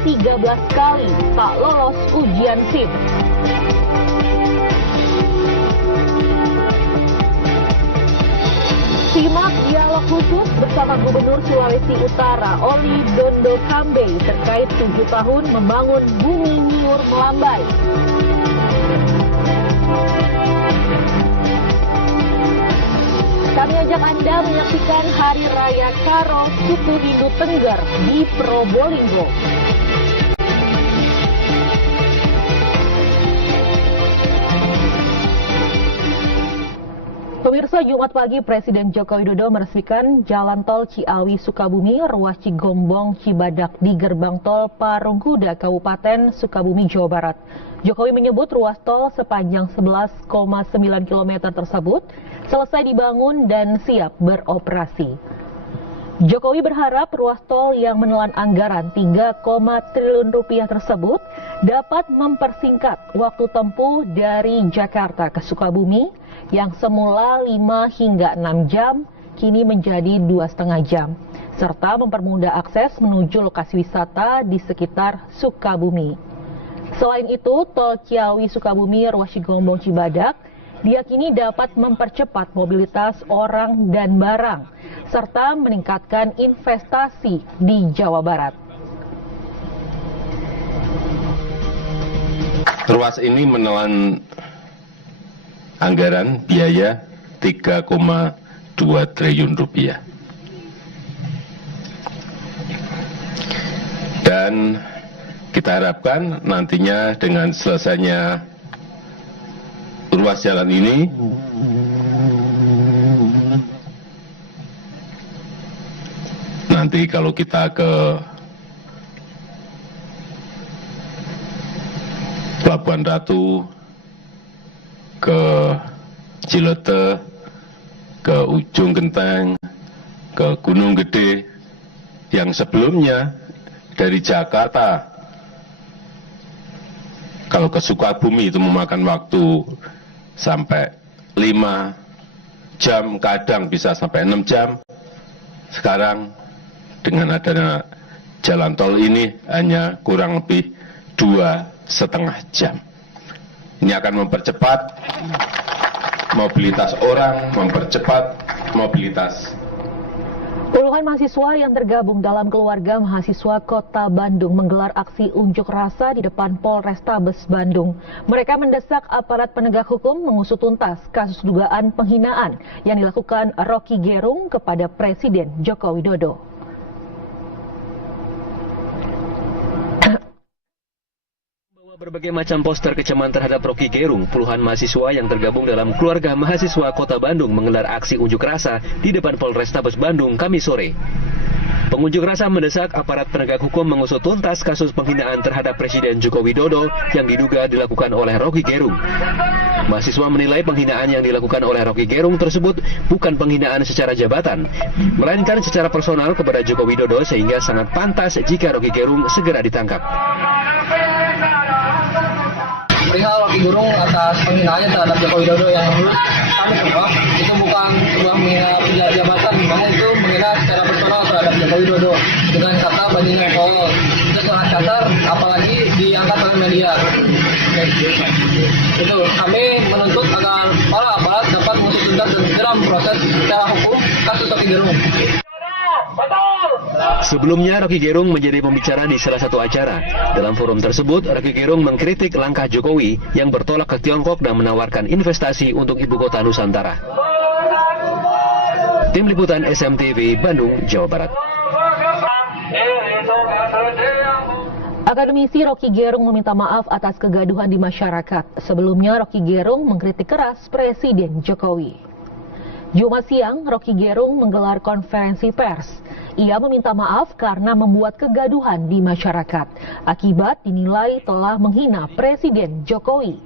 13 kali tak lolos ujian SIM. Simak dialog khusus bersama Gubernur Sulawesi Utara Oli Dondo Kambe terkait 7 tahun membangun Bumi Nyur Melambai. Kami ajak Anda menyaksikan Hari Raya Karo Suku Hindu Tengger di Probolinggo. Pemirsa, Jumat pagi Presiden Joko Widodo meresmikan Jalan Tol Ciawi-Sukabumi, ruas Cigombong-Cibadak di Gerbang Tol Parungkuda, Kabupaten Sukabumi, Jawa Barat. Jokowi menyebut ruas tol sepanjang 11,9 km tersebut selesai dibangun dan siap beroperasi. Jokowi berharap ruas tol yang menelan anggaran 3, triliun rupiah tersebut dapat mempersingkat waktu tempuh dari Jakarta ke Sukabumi yang semula 5 hingga 6 jam, kini menjadi 2,5 jam, serta mempermudah akses menuju lokasi wisata di sekitar Sukabumi. Selain itu, tol Ciawi-Sukabumi ruas Cigombong-Cibadak diyakini dapat mempercepat mobilitas orang dan barang, serta meningkatkan investasi di Jawa Barat. Ruas ini menelan anggaran biaya 3,2 triliun rupiah. Dan kita harapkan nantinya dengan selesainya ruas jalan ini, nanti kalau kita ke Pelabuhan Ratu, ke Cilote, ke Ujung Genteng, ke Gunung Gede, yang sebelumnya dari Jakarta kalau ke Sukabumi itu memakan waktu sampai 5 jam, kadang bisa sampai 6 jam. Sekarang dengan adanya jalan tol ini hanya kurang lebih 2,5 jam. Ini akan mempercepat mobilitas orang, mempercepat mobilitas. Puluhan mahasiswa yang tergabung dalam keluarga mahasiswa Kota Bandung menggelar aksi unjuk rasa di depan Polrestabes Bandung. Mereka mendesak aparat penegak hukum mengusut tuntas kasus dugaan penghinaan yang dilakukan Rocky Gerung kepada Presiden Joko Widodo. Berbagai macam poster kecaman terhadap Rocky Gerung, puluhan mahasiswa yang tergabung dalam keluarga mahasiswa Kota Bandung menggelar aksi unjuk rasa di depan Polrestabes Bandung Kamis sore. Pengunjuk rasa mendesak aparat penegak hukum mengusut tuntas kasus penghinaan terhadap Presiden Joko Widodo yang diduga dilakukan oleh Rocky Gerung. Mahasiswa menilai penghinaan yang dilakukan oleh Rocky Gerung tersebut bukan penghinaan secara jabatan, melainkan secara personal kepada Joko Widodo sehingga sangat pantas jika Rocky Gerung segera ditangkap. Perihal Rocky Gerung atas penghinaannya terhadap Joko Widodo yang menurut kami semua itu bukan sebuah menghina jabatan, namun itu menghina secara personal terhadap Joko Widodo dengan kata bajingan kolot. Itu sangat kasar, apalagi diangkat oleh media. Itu kami menuntut agar para aparat dapat mengusut tuntas dan segera memproses secara hukum kasus Rocky Gerung. Sebelumnya, Rocky Gerung menjadi pembicara di salah satu acara. Dalam forum tersebut, Rocky Gerung mengkritik langkah Jokowi yang bertolak ke Tiongkok dan menawarkan investasi untuk ibu kota Nusantara. Tim Liputan SMTV, Bandung, Jawa Barat. Akademisi Rocky Gerung meminta maaf atas kegaduhan di masyarakat. Sebelumnya, Rocky Gerung mengkritik keras Presiden Jokowi. Jumat siang, Rocky Gerung menggelar konferensi pers. Ia meminta maaf karena membuat kegaduhan di masyarakat. Akibat dinilai telah menghina Presiden Jokowi.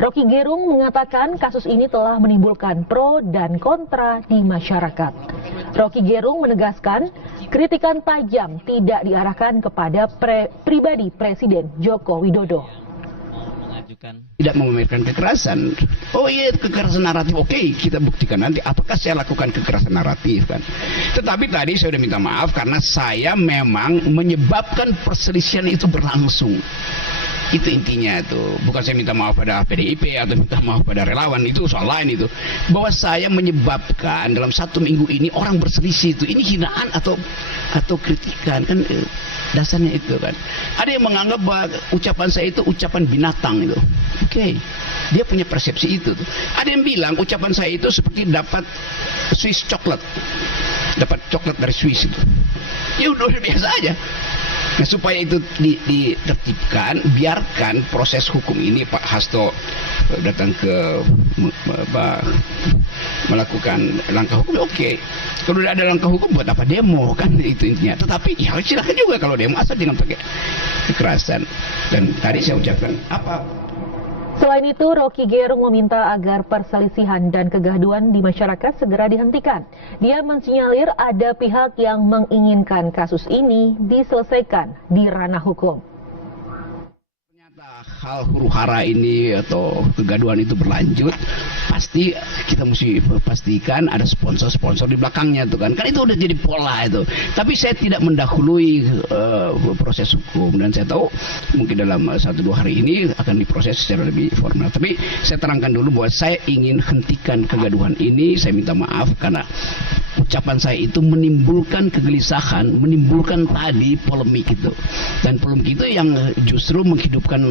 Rocky Gerung mengatakan kasus ini telah menimbulkan pro dan kontra di masyarakat. Rocky Gerung menegaskan kritikan tajam tidak diarahkan kepada pribadi Presiden Joko Widodo. tidak memamerkan kekerasan. Oh iya, kekerasan naratif, oke, kita buktikan nanti apakah saya lakukan kekerasan naratif kan. Tetapi tadi saya sudah minta maaf karena saya memang menyebabkan perselisihan itu berlangsung. Itu intinya itu. Bukan saya minta maaf pada PDIP atau minta maaf pada relawan, itu soal lain itu. Bahwa saya menyebabkan dalam 1 minggu ini orang berselisih itu. Ini hinaan atau kritikan kan, dasarnya itu kan. Ada yang menganggap bahwa ucapan saya itu ucapan binatang itu. Oke. Dia punya persepsi itu. Ada yang bilang ucapan saya itu seperti dapat Swiss coklat. Dapat coklat dari Swiss itu. Ya udah biasa aja. Nah, supaya itu ditertibkan, biarkan proses hukum ini. Pak Hasto datang ke melakukan langkah hukum, oke. Kalau tidak ada langkah hukum, buat apa demo kan, itu intinya. Tetapi ya silakan juga kalau demo, asal jangan pakai kekerasan. Dan tadi saya ucapkan apa? Selain itu, Rocky Gerung meminta agar perselisihan dan kegaduhan di masyarakat segera dihentikan. Dia mensinyalir ada pihak yang menginginkan kasus ini diselesaikan di ranah hukum. Hal huru-hara ini atau kegaduhan itu berlanjut, pasti kita mesti pastikan ada sponsor-sponsor di belakangnya tuh kan itu udah jadi pola itu. Tapi saya tidak mendahului proses hukum, dan saya tahu mungkin dalam 1-2 hari ini akan diproses secara lebih formal. Tapi saya terangkan dulu bahwa saya ingin hentikan kegaduhan ini. Saya minta maaf karena ucapan saya itu menimbulkan kegelisahan, menimbulkan tadi polemik itu, dan polemik itu yang justru menghidupkan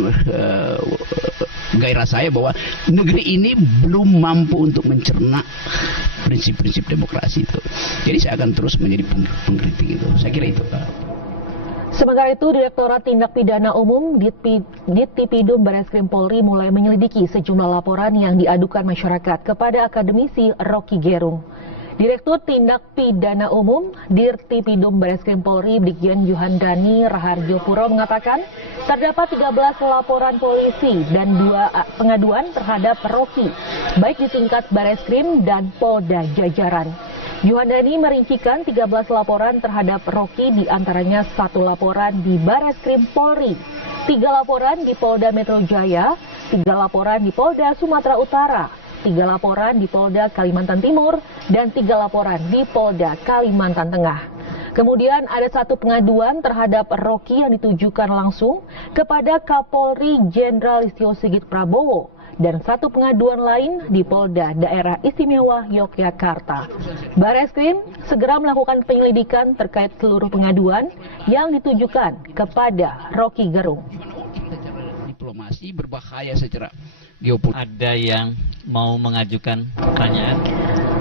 gairah saya bahwa negeri ini belum mampu untuk mencerna prinsip-prinsip demokrasi itu. Jadi saya akan terus menjadi pengkritik itu. Saya kira itu. Sementara itu, Direktorat Tindak Pidana Umum Dittipidum Bareskrim Polri mulai menyelidiki sejumlah laporan yang diadukan masyarakat kepada akademisi Rocky Gerung. Direktur Tindak Pidana Umum Dittipidum Bareskrim Polri Brigjen Yuhandani Raharjo Puro mengatakan terdapat 13 laporan polisi dan 2 pengaduan terhadap Rocky, baik di tingkat Bareskrim dan Polda Jajaran. Yuhandani merincikan 13 laporan terhadap Rocky, diantaranya 1 laporan di Bareskrim Polri, 3 laporan di Polda Metro Jaya, 3 laporan di Polda Sumatera Utara, 3 laporan di Polda Kalimantan Timur, dan 3 laporan di Polda Kalimantan Tengah. Kemudian ada 1 pengaduan terhadap Rocky yang ditujukan langsung kepada Kapolri Jenderal Listio Sigit Prabowo, dan 1 pengaduan lain di Polda Daerah Istimewa Yogyakarta. Bareskrim segera melakukan penyelidikan terkait seluruh pengaduan yang ditujukan kepada Rocky Gerung. Diplomasi berbahaya secara geopolitik. Ada yang mau mengajukan pertanyaan?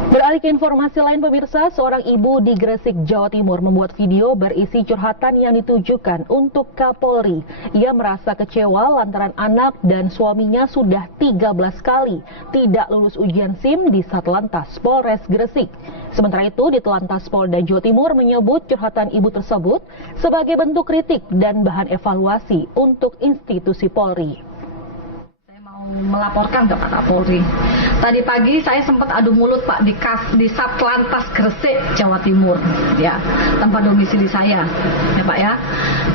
Beralih ke informasi lain, pemirsa, seorang ibu di Gresik, Jawa Timur membuat video berisi curhatan yang ditujukan untuk Kapolri. Ia merasa kecewa lantaran anak dan suaminya sudah 13 kali tidak lulus ujian SIM di Satlantas Polres Gresik. Sementara itu, di Telantas Polda Jawa Timur menyebut curhatan ibu tersebut sebagai bentuk kritik dan bahan evaluasi untuk institusi Polri. Melaporkan ke Pak Kapolri. Tadi pagi saya sempat adu mulut Pak di Satlantas Gresik, Jawa Timur, ya, tempat domisili saya, ya Pak ya.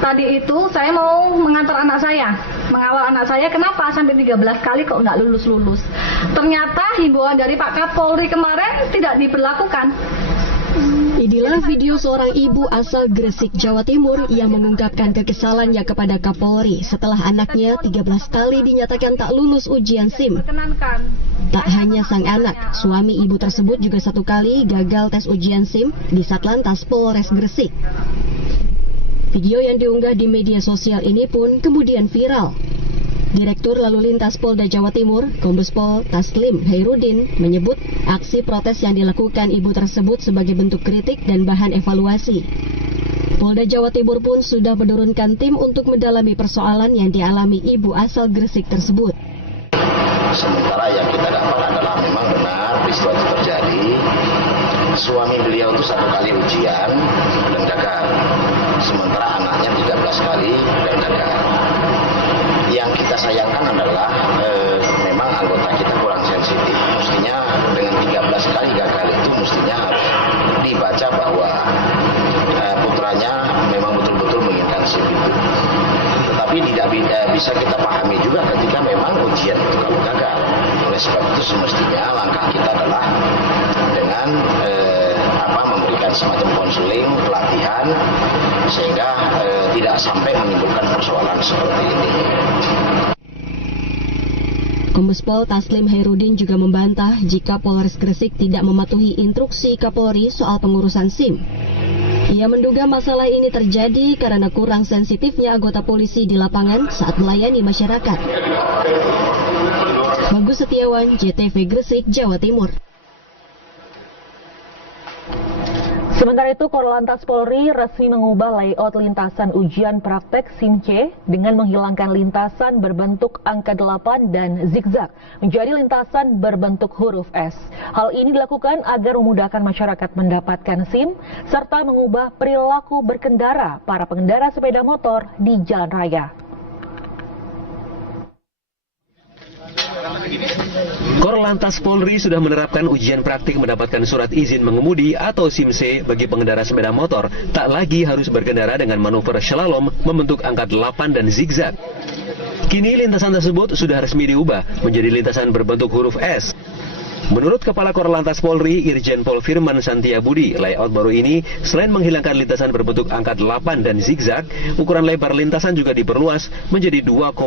Tadi itu saya mau mengantar anak saya, mengawal anak saya, kenapa sampai 13 kali kok nggak lulus-lulus. Ternyata himbauan dari Pak Kapolri kemarin tidak diberlakukan. Inilah video seorang ibu asal Gresik, Jawa Timur yang mengungkapkan kekesalannya kepada Kapolri setelah anaknya 13 kali dinyatakan tak lulus ujian SIM. Tak hanya sang anak, suami ibu tersebut juga 1 kali gagal tes ujian SIM di Satlantas Polres Gresik. Video yang diunggah di media sosial ini pun kemudian viral. Direktur Lalu Lintas Polda Jawa Timur, Kombes Pol Taslim Hairudin, menyebut aksi protes yang dilakukan ibu tersebut sebagai bentuk kritik dan bahan evaluasi. Polda Jawa Timur pun sudah menurunkan tim untuk mendalami persoalan yang dialami ibu asal Gresik tersebut. Sementara yang kita dapat adalah memang benar peristiwa itu terjadi. Suami beliau itu 1 kali ujian dan gagal. Sementara anaknya 13 kali dan gagal. Yang kita sayangkan adalah memang anggota kita kurang sensitif. Mestinya dengan 13 kali gagal itu mestinya harus dibaca bahwa putranya memang betul-betul menginginkan SIM itu. Tetapi Tetapi tidak bisa kita pahami juga ketika memang ujian itu kalau gagal. Oleh sebab itu semestinya langkah kita adalah dengan memberikan semacam konseling, pelatihan, sehingga tidak sampai menimbulkan persoalan seperti ini. Kombes Pol Taslim Hairudin juga membantah jika Polres Gresik tidak mematuhi instruksi Kapolri soal pengurusan SIM. Ia menduga masalah ini terjadi karena kurang sensitifnya anggota polisi di lapangan saat melayani masyarakat. Bagus Setiawan, JTV Gresik, Jawa Timur. Sementara itu, Korlantas Polri resmi mengubah layout lintasan ujian praktek SIM C dengan menghilangkan lintasan berbentuk angka 8 dan zigzag menjadi lintasan berbentuk huruf S. Hal ini dilakukan agar memudahkan masyarakat mendapatkan SIM serta mengubah perilaku berkendara para pengendara sepeda motor di jalan raya. Korlantas Polri sudah menerapkan ujian praktik mendapatkan surat izin mengemudi atau SIM C bagi pengendara sepeda motor. Tak lagi harus berkendara dengan manuver slalom membentuk angka 8 dan zigzag. Kini lintasan tersebut sudah resmi diubah menjadi lintasan berbentuk huruf S. Menurut Kepala Korlantas Polri, Irjen Pol Firman Santiabudi, layout baru ini selain menghilangkan lintasan berbentuk angka 8 dan zigzag, ukuran lebar lintasan juga diperluas menjadi 2,5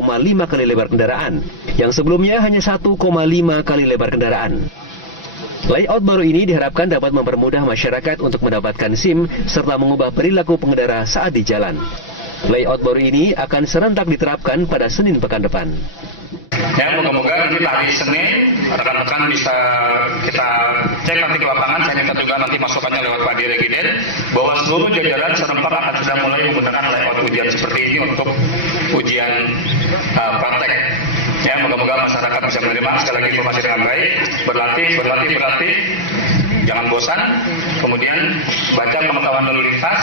kali lebar kendaraan, yang sebelumnya hanya 1,5 kali lebar kendaraan. Layout baru ini diharapkan dapat mempermudah masyarakat untuk mendapatkan SIM serta mengubah perilaku pengendara saat di jalan. Layout baru ini akan serentak diterapkan pada Senin pekan depan. Ya, moga-moga nanti hari Senin rekan-rekan bisa kita cek nanti ke lapangan. Saya minta juga nanti masukannya lewat Pak Dirjen bahwa seluruh jajaran setempat akan sudah mulai menggunakan layout ujian seperti ini untuk ujian praktek. Ya, moga-moga masyarakat bisa menerima sekali lagi informasi dengan baik, berlatih, jangan bosan. Kemudian baca pengetahuan lalu lintas.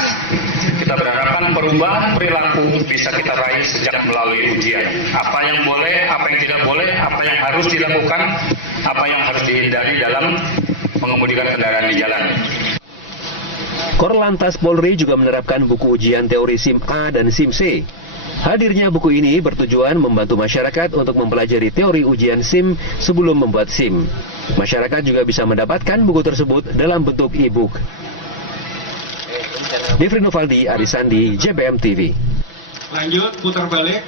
Kita berharapkan perubahan perilaku bisa kita raih sejak melalui ujian. Apa yang boleh, apa yang tidak boleh, apa yang harus dilakukan, apa yang harus dihindari dalam mengemudikan kendaraan di jalan. Korlantas Polri juga menerapkan buku ujian teori SIM A dan SIM C. Hadirnya buku ini bertujuan membantu masyarakat untuk mempelajari teori ujian SIM sebelum membuat SIM. Masyarakat juga bisa mendapatkan buku tersebut dalam bentuk e-book. Devri Novaldi, Arisandi, JBM TV. Lanjut, putar balik.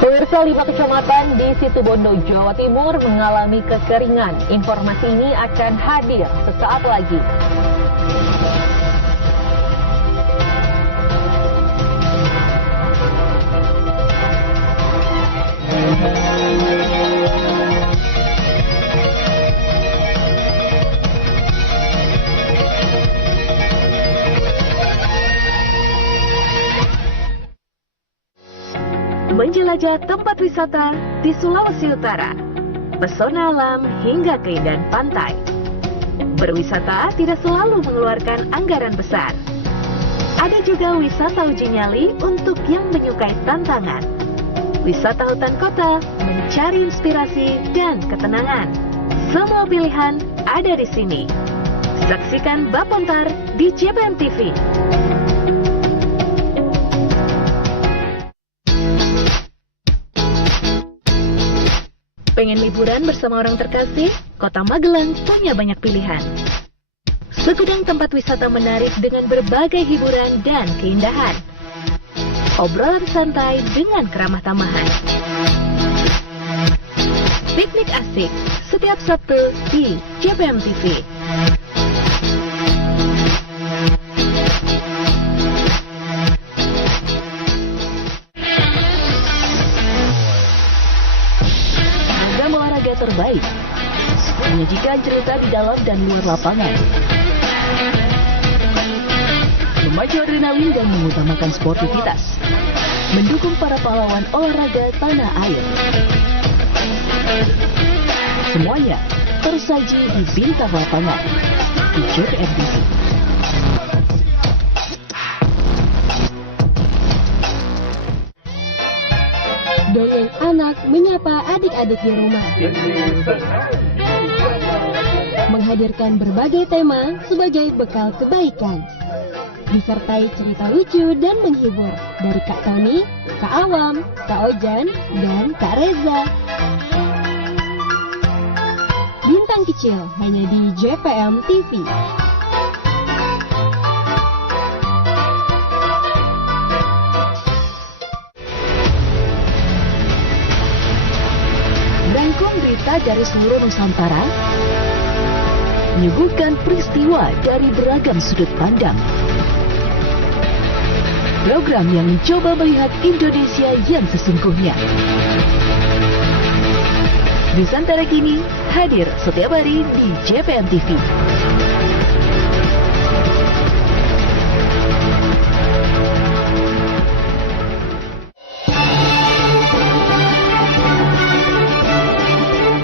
Pemirsa, 5 kecamatan di Situbondo, Jawa Timur mengalami kekeringan. Informasi ini akan hadir sesaat lagi. Menjelajah tempat wisata di Sulawesi Utara, pesona alam hingga keindahan pantai. Berwisata tidak selalu mengeluarkan anggaran besar. Ada juga wisata uji nyali untuk yang menyukai tantangan. Wisata hutan kota mencari inspirasi dan ketenangan. Semua pilihan ada di sini. Saksikan Bapontar di JBM TV. Pengen liburan bersama orang terkasih? Kota Magelang punya banyak pilihan. Segudang tempat wisata menarik dengan berbagai hiburan dan keindahan. Obrolan santai dengan keramah tamahan. Piknik asik setiap Sabtu di JBM TV. Terbaik, menyajikan cerita di dalam dan luar lapangan, memacu adrenalin dan mengutamakan sportivitas, mendukung para pahlawan olahraga tanah air. Semuanya tersaji di bintang lapangan di JBM TV. Dongeng anak menyapa adik-adik di rumah. Menghadirkan berbagai tema sebagai bekal kebaikan. disertai cerita lucu dan menghibur dari Kak Tony, Kak Awam, Kak Ojan, dan Kak Reza. Bintang Kecil hanya di JPM TV. Rangkum berita dari seluruh Nusantara, menyuguhkan peristiwa dari beragam sudut pandang. Program yang mencoba melihat Indonesia yang sesungguhnya. Nusantara Kini hadir setiap hari di JPM TV.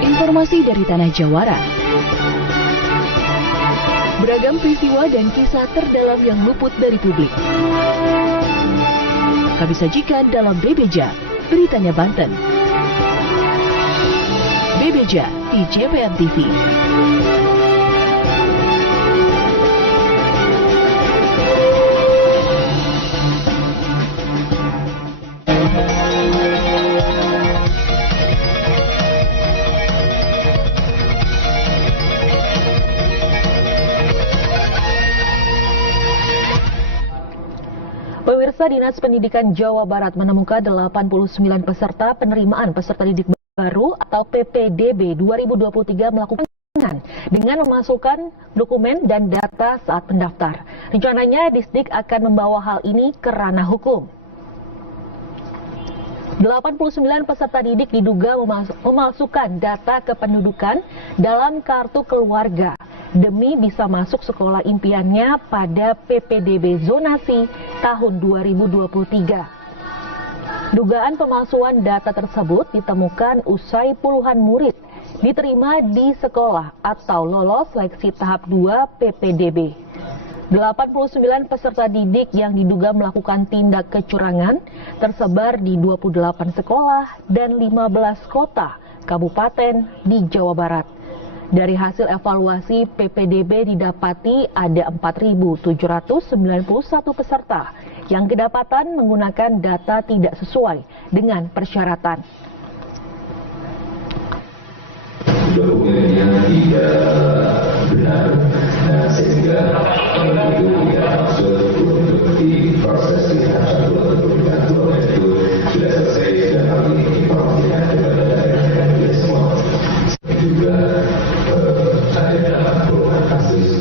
Informasi dari Tanah Jawara. Beragam peristiwa dan kisah terdalam yang luput dari publik kami sajikan dalam Bebeja, Beritanya Banten. Bebeja di JPM TV. Pemirsa, Dinas Pendidikan Jawa Barat menemukan 89 peserta penerimaan peserta didik baru atau PPDB 2023 melakukan dengan memasukkan dokumen dan data saat pendaftar. Rencananya Disdik akan membawa hal ini ke ranah hukum. 89 peserta didik diduga memasukkan data kependudukan dalam kartu keluarga demi bisa masuk sekolah impiannya pada PPDB zonasi tahun 2023. Dugaan pemalsuan data tersebut ditemukan usai puluhan murid diterima di sekolah atau lolos seleksi tahap 2 PPDB. 89 peserta didik yang diduga melakukan tindak kecurangan tersebar di 28 sekolah dan 15 kota kabupaten di Jawa Barat. Dari hasil evaluasi PPDB didapati ada 4.791 peserta yang kedapatan menggunakan data tidak sesuai dengan persyaratan. Dokumennya tidak benar, sehingga itu tidak masuk untuk diproses di tahap 1 atau tahap 2 itu sudah selesai dan hal ini informasinya kepada daerah semua. Juga ada kasus.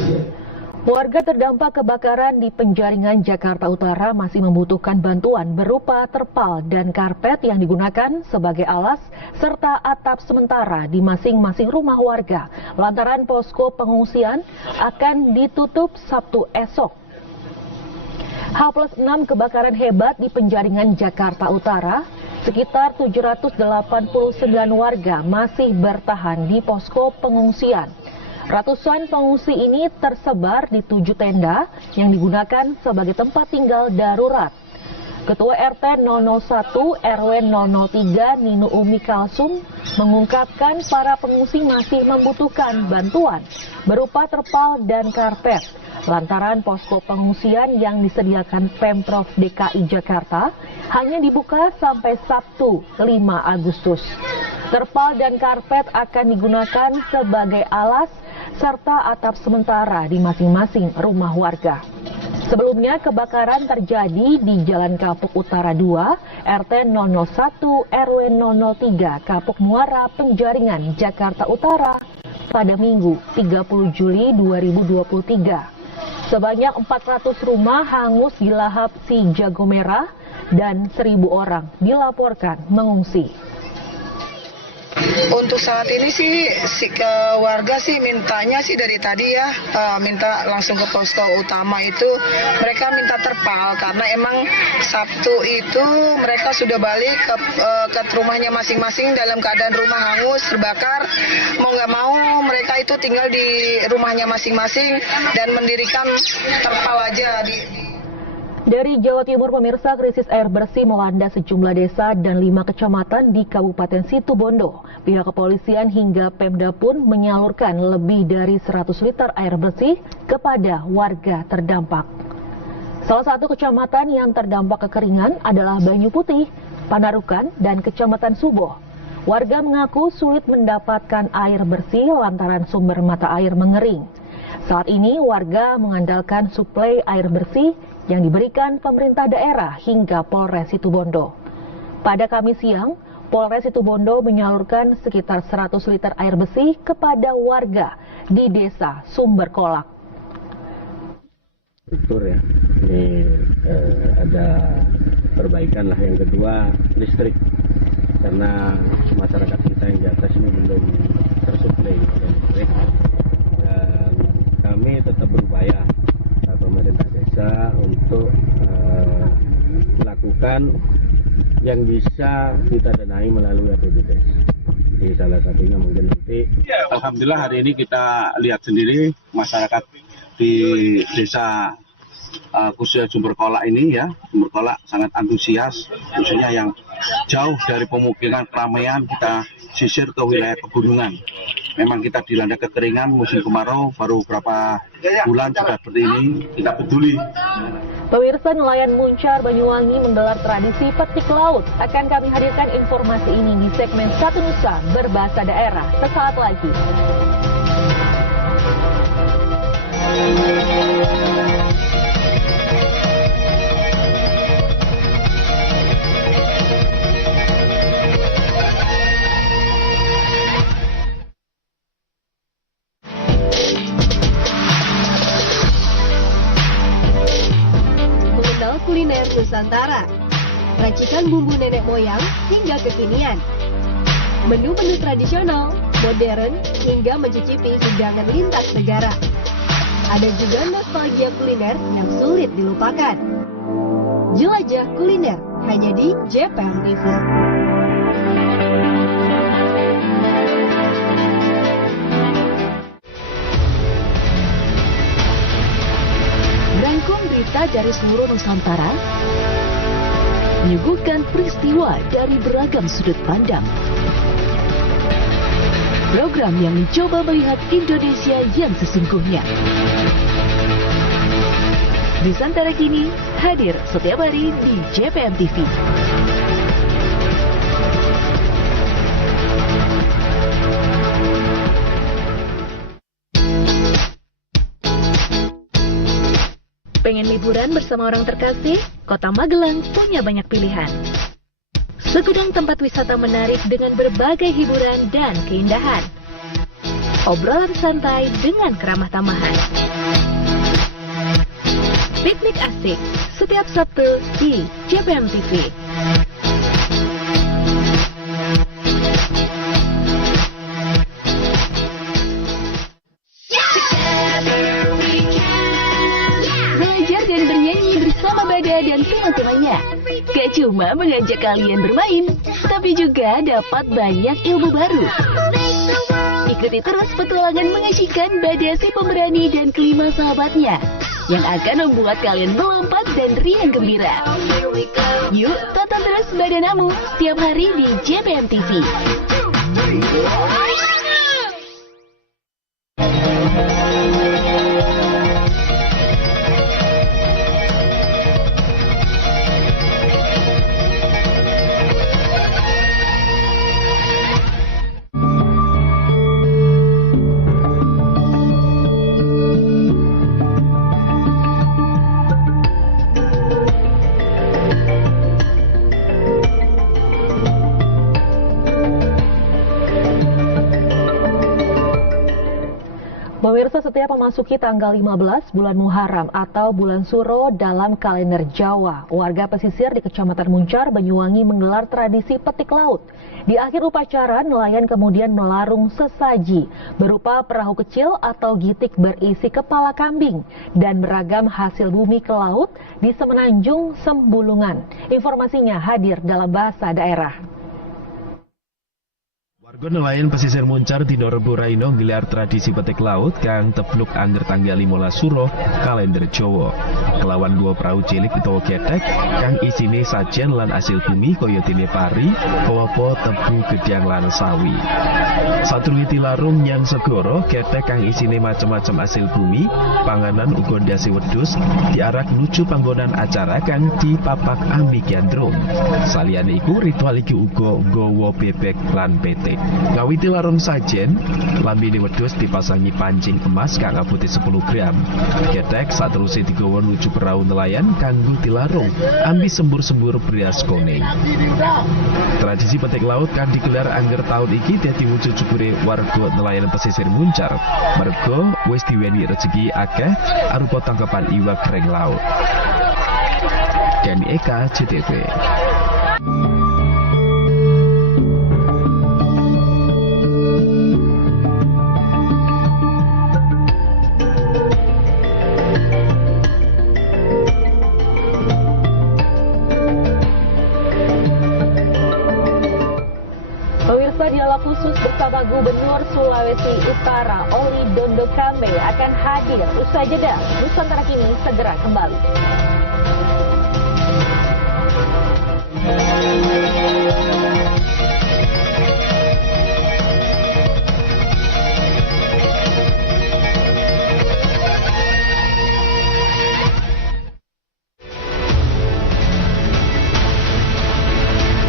Warga terdampak kebakaran di Penjaringan, Jakarta Utara masih membutuhkan bantuan berupa terpal dan karpet yang digunakan sebagai alas serta atap sementara di masing-masing rumah warga lantaran posko pengungsian akan ditutup Sabtu esok. H+6 kebakaran hebat di Penjaringan, Jakarta Utara. Sekitar 789 warga masih bertahan di posko pengungsian. Ratusan pengungsi ini tersebar di 7 tenda yang digunakan sebagai tempat tinggal darurat. Ketua RT 001 RW 003 Ninu Umi Kalsum mengungkapkan para pengungsi masih membutuhkan bantuan berupa terpal dan karpet lantaran posko pengungsian yang disediakan Pemprov DKI Jakarta hanya dibuka sampai Sabtu 5 Agustus. Terpal dan karpet akan digunakan sebagai alas serta atap sementara di masing-masing rumah warga. Sebelumnya kebakaran terjadi di Jalan Kapuk Utara 2, RT 001 RW 003, Kapuk Muara, Penjaringan, Jakarta Utara pada Minggu 30 Juli 2023. Sebanyak 400 rumah hangus dilahap si jago merah dan 1.000 orang dilaporkan mengungsi. Untuk saat ini sih warga sih mintanya sih dari tadi ya, minta langsung ke posko utama itu mereka minta terpal karena emang Sabtu itu mereka sudah balik ke rumahnya masing-masing dalam keadaan rumah hangus terbakar. Mau nggak mau mereka itu tinggal di rumahnya masing-masing dan mendirikan terpal aja di. Dari Jawa Timur, pemirsa, krisis air bersih melanda sejumlah desa dan 5 kecamatan di Kabupaten Situbondo. Pihak kepolisian hingga Pemda pun menyalurkan lebih dari 100 liter air bersih kepada warga terdampak. Salah satu kecamatan yang terdampak kekeringan adalah Banyu Putih, Panarukan, dan Kecamatan Suboh. Warga mengaku sulit mendapatkan air bersih lantaran sumber mata air mengering. Saat ini warga mengandalkan suplai air bersih yang diberikan pemerintah daerah hingga Polres Situbondo. Pada Kamis siang, Polres Situbondo menyalurkan sekitar 100 liter air bersih kepada warga di Desa Sumber Kolak. Struktur ya, ini ada perbaikan lah. Yang kedua, listrik. Karena masyarakat kita yang di atas ini belum tersuplai oleh listrik, dan kami tetap berupaya pemerintah desa untuk melakukan yang bisa kita danai melalui APBDes. Di salah satunya mungkin nanti. Alhamdulillah hari ini kita lihat sendiri masyarakat di desa khususnya Sumber Kolak ini ya, Sumber Kolak sangat antusias, khususnya yang jauh dari pemukiman keramaian kita sisir ke wilayah pegunungan. Memang kita dilanda kekeringan musim kemarau, baru beberapa bulan sudah seperti ini, kita peduli. Pemirsa, nelayan Muncar Banyuwangi menggelar tradisi petik laut. Akan kami hadirkan informasi ini di segmen Satu Nusa Berbahasa Daerah sesaat lagi. Kuliner Nusantara, racikan bumbu nenek moyang hingga kekinian, menu-menu tradisional, modern, hingga mencicipi hidangan lintas negara. Ada juga nostalgia kuliner yang sulit dilupakan. Jelajah kuliner hanya di JPM TV. Rangkum berita dari seluruh Nusantara, menyuguhkan peristiwa dari beragam sudut pandang. Program yang mencoba melihat Indonesia yang sesungguhnya. Nusantara Kini hadir setiap hari di JPM TV. Pengen liburan bersama orang terkasih? Kota Magelang punya banyak pilihan. Segudang tempat wisata menarik dengan berbagai hiburan dan keindahan. Obrolan santai dengan keramah tamahan. Piknik asik setiap Sabtu di JPM TV. Dan bernyanyi bersama Bada dan teman-temannya. Gak cuma mengajak kalian bermain, tapi juga dapat banyak ilmu baru. Ikuti terus petualangan mengasyikan Bada si pemberani dan kelima sahabatnya, yang akan membuat kalian melompat dan riang gembira. Yuk, tonton terus Bada Namu setiap hari di JPM TV. Pemirsa, setiap memasuki tanggal 15 bulan Muharram atau bulan Suro dalam kalender Jawa, warga pesisir di Kecamatan Muncar, Banyuwangi menggelar tradisi petik laut. Di akhir upacara, nelayan kemudian melarung sesaji berupa perahu kecil atau gitik berisi kepala kambing dan beragam hasil bumi ke laut di Semenanjung Sembulungan. Informasinya hadir dalam bahasa daerah. Nelayan pesisir Muncar di Rebu Raino gelar tradisi petik laut kang tepluk angger tanggal 15 Suro kalender Jawa. Kelawan dua perahu cilik utawa ketek kang isine sajen lan hasil bumi kaya dene pari, kelapa, tebu, gedhang lan sawi. Satruliti larung nyang segoro ketek kang isine macam-macam hasil bumi, panganan uga ndase wedhus diarak nuju panggonan acara kang dipapak ambi gandrung. Saliyane iku ritual iki uga nggawa bebek lan petik. Ngawiti larung sajen, lambene wedhus dipasangi pancing emas kang abote 10 gram. Ketek saterusé digawa nuju perahu nelayan kanggo dilarung ambi sembur-sembur beras koneng. Tradisi petik laut kan digelar angger tahun iki dadi wujud syukure warga nelayan pesisir Muncar. Mergo wis diweni rezeki akeh arupa tangkapan iwak kering laut. Dani Eka, CTV. Dialog khusus bersama Gubernur Sulawesi Utara Oli Dondo Kambe akan hadir usai jeda. Nusantara Kini segera kembali.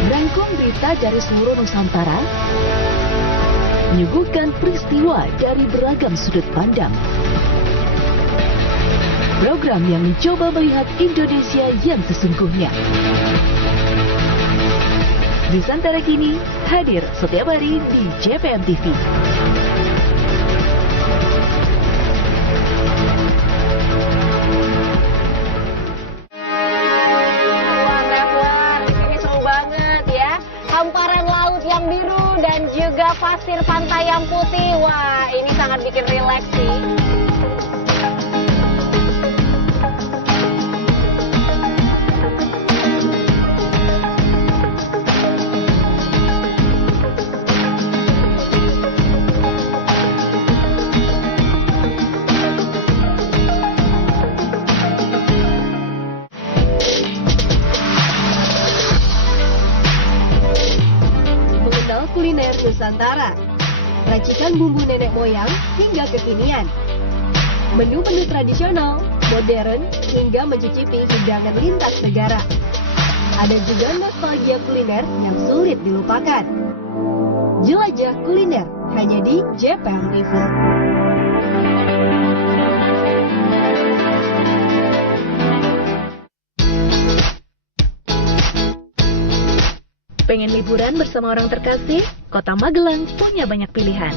Rangkum berita dari seluruh Nusantara, menyuguhkan peristiwa dari beragam sudut pandang. Program yang mencoba melihat Indonesia yang sesungguhnya. Nusantara Kini hadir setiap hari di JPM TV. Dan juga pasir pantai yang putih. Wah, ini sangat bikin rileks sih. Kuliner Nusantara, racikan bumbu nenek moyang hingga kekinian, menu-menu tradisional, modern, hingga mencicipi hidangan lintas negara. Ada juga nostalgia kuliner yang sulit dilupakan. Jelajah kuliner hanya di JPM TV. Pengen liburan bersama orang terkasih? Kota Magelang punya banyak pilihan.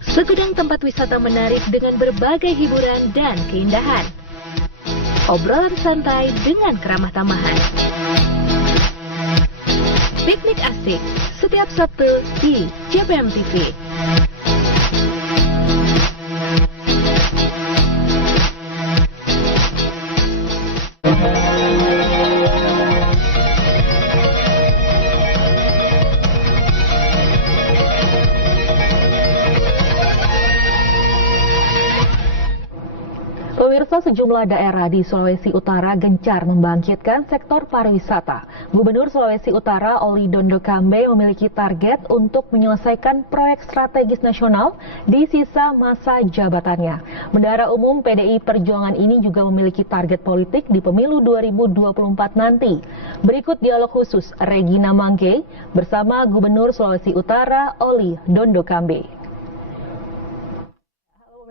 Segudang tempat wisata menarik dengan berbagai hiburan dan keindahan. Obrolan santai dengan keramah tamahan. Piknik asik setiap Sabtu di JPM TV. Pemirsa, sejumlah daerah di Sulawesi Utara gencar membangkitkan sektor pariwisata. Gubernur Sulawesi Utara Oli Dondo Kambe memiliki target untuk menyelesaikan proyek strategis nasional di sisa masa jabatannya. Bendahara Umum PDI Perjuangan ini juga memiliki target politik di pemilu 2024 nanti. Berikut dialog khusus Regina Mangke bersama Gubernur Sulawesi Utara Oli Dondo Kambe.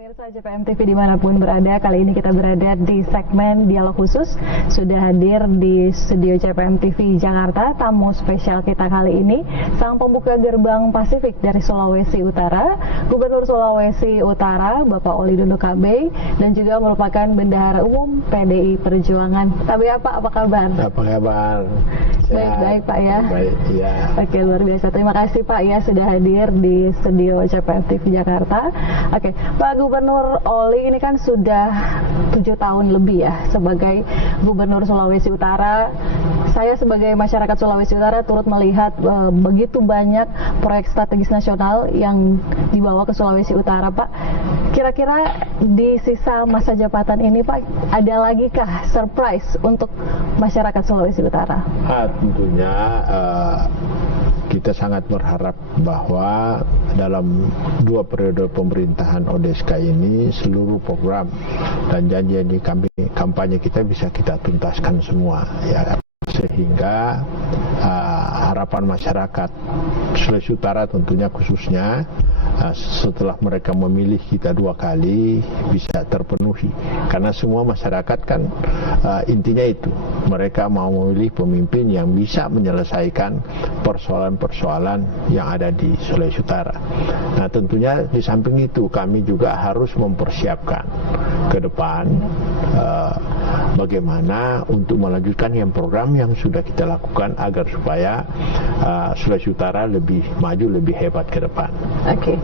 Pemirsa JPM TV dimanapun berada, kali ini kita berada di segmen dialog khusus. Sudah hadir di studio JPM TV Jakarta, tamu spesial kita kali ini, sang pembuka gerbang Pasifik dari Sulawesi Utara, Gubernur Sulawesi Utara, Bapak Oli Dondo Kambe, dan juga merupakan Bendahara Umum PDI Perjuangan. Tapi apa kabar? Apa kabar? Baik Pak ya. Baik, ya. Oke, luar biasa. Terima kasih Pak ya sudah hadir di studio CPF TV Jakarta. Oke, Pak Gubernur Oli ini kan sudah 7 tahun lebih ya sebagai Gubernur Sulawesi Utara. Saya sebagai masyarakat Sulawesi Utara turut melihat begitu banyak proyek strategis nasional yang dibawa ke Sulawesi Utara, Pak. Kira-kira di sisa masa jabatan ini, Pak, ada lagi kah surprise untuk masyarakat Sulawesi Utara? Tentunya kita sangat berharap bahwa dalam 2 periode pemerintahan ODSK ini seluruh program dan janji di kampanye kita bisa kita tuntaskan semua, ya, sehingga harapan masyarakat Sulawesi Utara tentunya khususnya setelah mereka memilih kita 2 kali bisa terpenuhi, karena semua masyarakat kan intinya itu, mereka mau memilih pemimpin yang bisa menyelesaikan persoalan-persoalan yang ada di Sulawesi Utara. Nah, tentunya di samping itu kami juga harus mempersiapkan ke depan bagaimana untuk melanjutkan yang program yang sudah kita lakukan agar supaya Sulawesi Utara lebih maju, lebih hebat ke depan. Oke.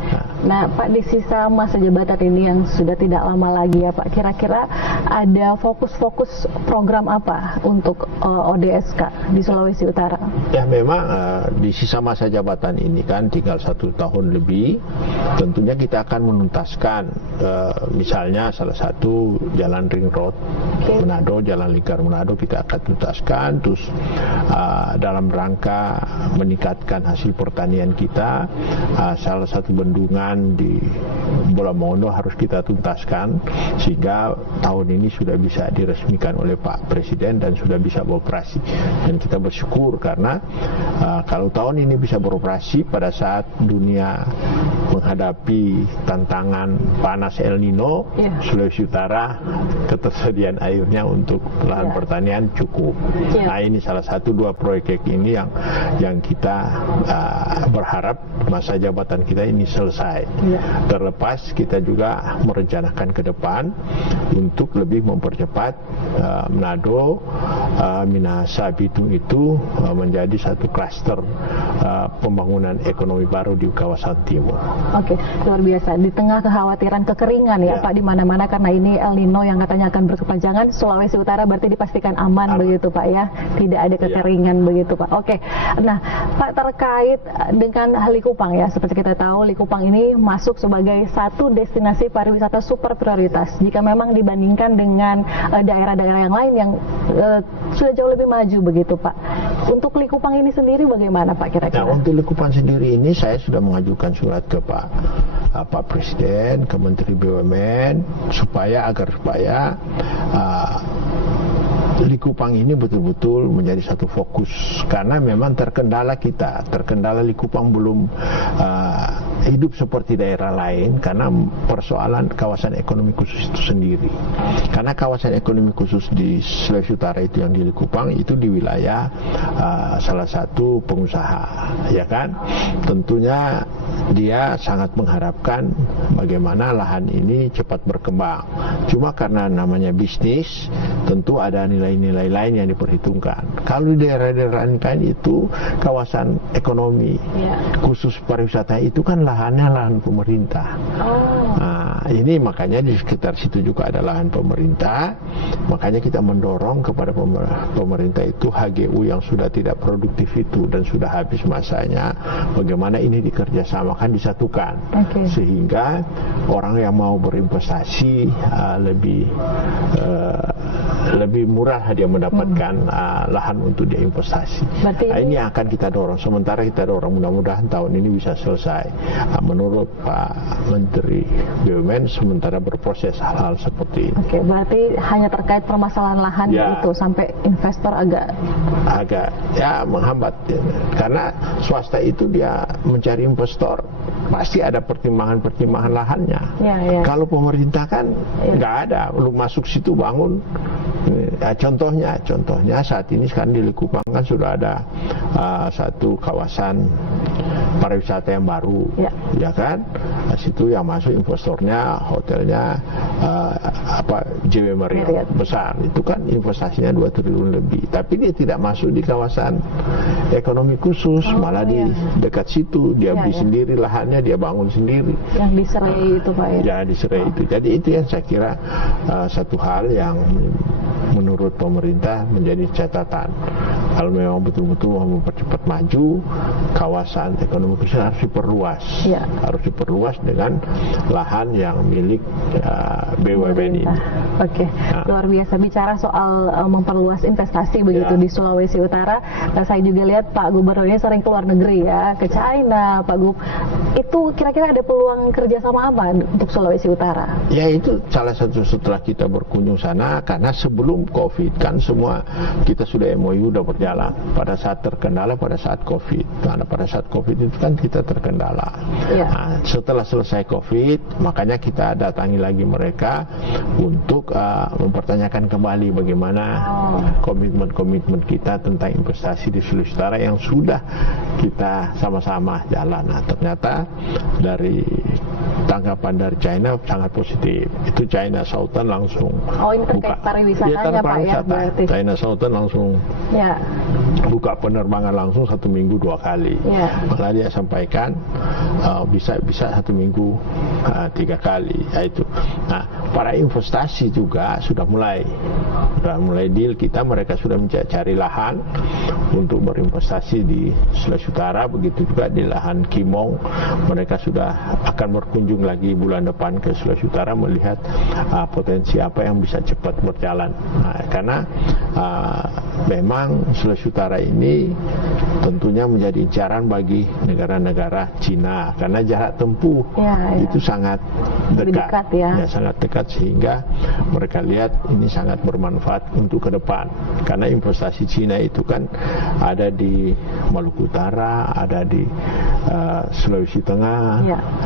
Nah, Pak, di sisa masa jabatan ini yang sudah tidak lama lagi ya Pak, kira-kira ada fokus-fokus program apa untuk ODSK di Sulawesi Utara? Ya, memang di sisa masa jabatan ini kan tinggal 1 tahun lebih, tentunya kita akan menuntaskan misalnya salah satu jalan ring road Manado, jalan lingkar Manado kita akan tuntaskan, terus dalam rangka meningkatkan hasil pertanian kita, salah satu bendungan di Bola Mongondo harus kita tuntaskan sehingga tahun ini sudah bisa diresmikan oleh Pak Presiden dan sudah bisa beroperasi, dan kita bersyukur karena kalau tahun ini bisa beroperasi pada saat dunia menghadapi tantangan panas El Nino, Sulawesi Utara ketersediaan airnya untuk lahan pertanian cukup. Nah, ini salah satu 2 proyek ini yang kita berharap masa jabatan kita ini selesai. Terlepas kita juga merencanakan ke depan untuk lebih mempercepat Manado, Minahasa, Bitung itu menjadi satu klaster pembangunan ekonomi baru di kawasan timur. Oke, luar biasa. Di tengah kekhawatiran kekeringan ya Pak di mana-mana karena ini El Nino yang katanya akan berkepanjangan, Sulawesi Utara berarti dipastikan aman begitu Pak ya, tidak ada kekeringan begitu Pak. Oke, nah Pak, terkait dengan Likupang ya, seperti kita tahu Likupang ini masuk sebagai satu destinasi pariwisata super prioritas jika memang dibandingkan dengan daerah-daerah yang lain yang sudah jauh lebih maju begitu Pak. Untuk Likupang ini sendiri bagaimana Pak kira-kira? Nah, untuk Likupang sendiri ini saya sudah mengajukan surat ke Pak Presiden, ke Menteri BUMN agar supaya Likupang ini betul-betul menjadi satu fokus, karena memang terkendala Likupang belum hidup seperti daerah lain karena persoalan kawasan ekonomi khusus itu sendiri. Karena kawasan ekonomi khusus di Sulawesi Utara itu yang di Likupang itu di wilayah salah satu pengusaha, ya kan? Tentunya dia sangat mengharapkan bagaimana lahan ini cepat berkembang. Cuma karena namanya bisnis, tentu ada nilai-nilai lain yang diperhitungkan. Kalau di daerah-daerah lain itu kawasan ekonomi khusus pariwisata itu kan lahannya lahan pemerintah. Nah, ini makanya di sekitar situ juga ada lahan pemerintah. Makanya kita mendorong kepada pemerintah itu HGU yang sudah tidak produktif itu dan sudah habis masanya, bagaimana ini dikerjasamakan, disatukan, sehingga orang yang mau berinvestasi lebih murah dia mendapatkan lahan untuk dia investasi. Nah, ini akan kita dorong. Sementara kita dorong mudah-mudahan tahun ini bisa selesai. Menurut Pak Menteri BUMN sementara berproses hal-hal seperti ini. Oke, berarti hanya terkait permasalahan lahan itu sampai investor agak ya menghambat, karena swasta itu dia mencari investor pasti ada pertimbangan lahannya. Ya. Kalau pemerintah kan nggak ada, lu masuk situ bangun. Contohnya saat ini sekarang di Likupang kan sudah ada satu kawasan pariwisata yang baru, ya kan? Situ yang masuk investornya, hotelnya JW Marriott besar, itu kan investasinya 2 triliun lebih. Tapi dia tidak masuk di kawasan ekonomi khusus, malah di dekat situ dia beli sendiri lahannya, dia bangun sendiri. Yang di Serai itu Pak ya? Ya di Serai itu. Jadi itu yang saya kira satu hal yang menurut pemerintah menjadi catatan. Kalau memang betul-betul mau mempercepat maju, kawasan ekonomi khusus harus diperluas. Harus diperluas dengan lahan yang milik BUMN ini. Oke, luar biasa. Bicara soal memperluas investasi begitu di Sulawesi Utara, saya juga lihat Pak Gubernurnya sering keluar negeri ya, ke China, Pak Gub. Itu kira-kira ada peluang kerjasama apa untuk Sulawesi Utara? Ya itu salah satu setelah kita berkunjung sana, karena sebelum COVID kan semua kita sudah MOU udah berjalan. Pada saat terkendala pada saat COVID, karena pada saat COVID itu kan kita terkendala. Nah, setelah selesai COVID, makanya kita datangi lagi mereka untuk mempertanyakan kembali bagaimana komitmen-komitmen kita tentang investasi di Sulawesi Utara yang sudah kita sama-sama jalan. Nah, ternyata dari tanggapan dari China sangat positif. Itu China Southern langsung ini terkait pariwisatanya Pak ya berarti. China Southern langsung buka penerbangan langsung 1 minggu 2 kali. Malah dia sampaikan bisa 1 minggu 3 kali. Itu. Nah, para investasi juga sudah mulai deal kita, mereka sudah mencari lahan untuk berinvestasi di Sulawesi Utara, begitu juga di lahan Kimong. Mereka sudah akan berkunjung lagi bulan depan ke Sulawesi Utara melihat potensi apa yang bisa cepat berjalan. Nah, karena memang Sulawesi Utara ini tentunya menjadi incaran bagi negara-negara Cina karena jarak tempuh itu sangat dekat sangat dekat, sehingga mereka lihat ini sangat bermanfaat untuk ke depan. Karena investasi Cina itu kan ada di Maluku Utara, ada di Sulawesi Tengah,